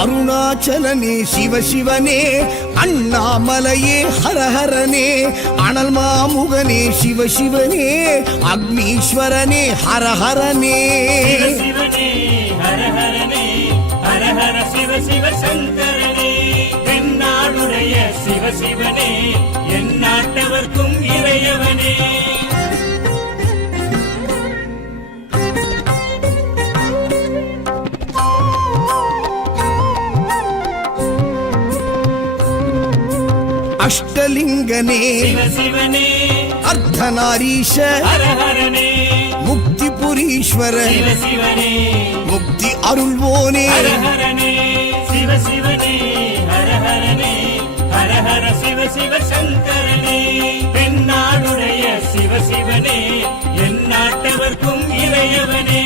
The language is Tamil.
அருணாச்சலனே சிவசிவனே, அண்ணாமலையே ஹரஹரனே, அனல் மாமுகனே சிவசிவனே, அக்னீஸ்வரனே ஹரஹரனே. சிவசிவனே ஹரஹரனே, ஹரஹர சிவ சிவ சங்கரனே, தென்னாடுடைய சிவசிவனே, என் நாட்டவர்க்கும் இறையவனே. அஷ்டலிங்கனே சிவசிவனே, அர்த்தநாரீஷ ஹரஹரனே, முக்திபுரீஸ்வர சிவசிவனே, முக்தி அருள்வோனே. ஹரஹரனே சிவசிவனே, ஹரஹரனே, ஹரஹர சிவ சிவ சங்கரனே, தென்னாடுடைய சிவசிவனே, என் நாட்டவர்க்கும் இறையவனே.